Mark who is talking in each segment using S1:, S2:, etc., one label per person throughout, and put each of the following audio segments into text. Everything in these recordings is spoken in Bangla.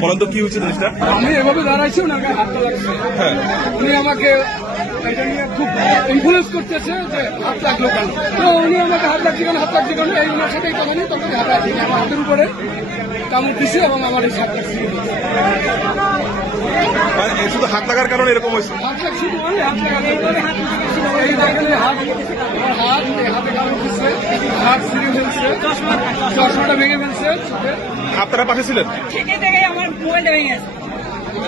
S1: বলেন তো কি হয়েছে জিনিসটা?
S2: আমি এভাবে দাঁড়াইছি ওনাকে হাতটা লাগছে।
S1: হ্যাঁ।
S2: উনি আমাকে এটা নিয়ে খুব ইনফ্লুয়েন্স করতেছে যে হাত লাগল কেন? তো উনি আমাকে হাত লাগছে কেন হাত লাগছে কেন এই ওনার সাথে কথা নেই তখন হাত লাগছে আমার হাতের উপরে কামড় দিছে এবং আমার এই হাত লাগছে
S1: মানে শুধু হাত লাগার কারণে এরকম হয়েছে?
S2: হাত লাগছে মানে এই দেখেন হাত হাত হাতে কামড় দিচ্ছে হাত ছিঁড়ে ফেলছে চশমাটা ভেঙে ফেলছে
S1: আপনারা পাশে ছিলেন?
S3: আমার মোবাইলটা ভেঙে গেছে।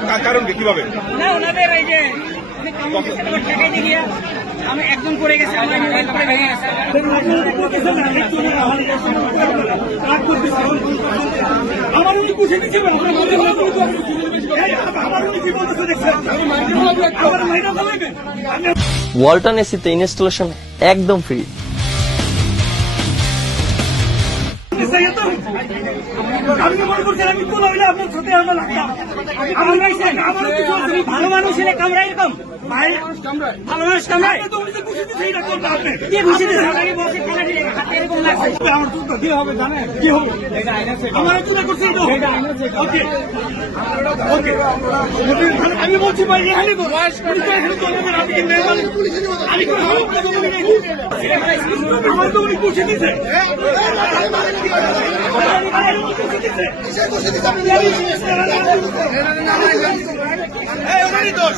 S1: কা- কারণ কি? কীভাবে?
S3: না ওনাদের এই যে আমার আমি আমার
S2: আমার আমার। আমার। আমার
S4: এসিতে ইনস্টলেশন একদম ফ্রি
S2: আমি মনে করছেন আমি কোন হইলে আপনার সাথে আমরা লাগতাম
S3: কামড়াইছেন
S2: আমারও
S3: ভালো মানুষ কামড়াই এরকম
S2: কামড়ায়
S3: ভালো মানুষ কি
S2: আমি বলছি ভাই এখানে আমার তো উনি পুষে দিছে দোষ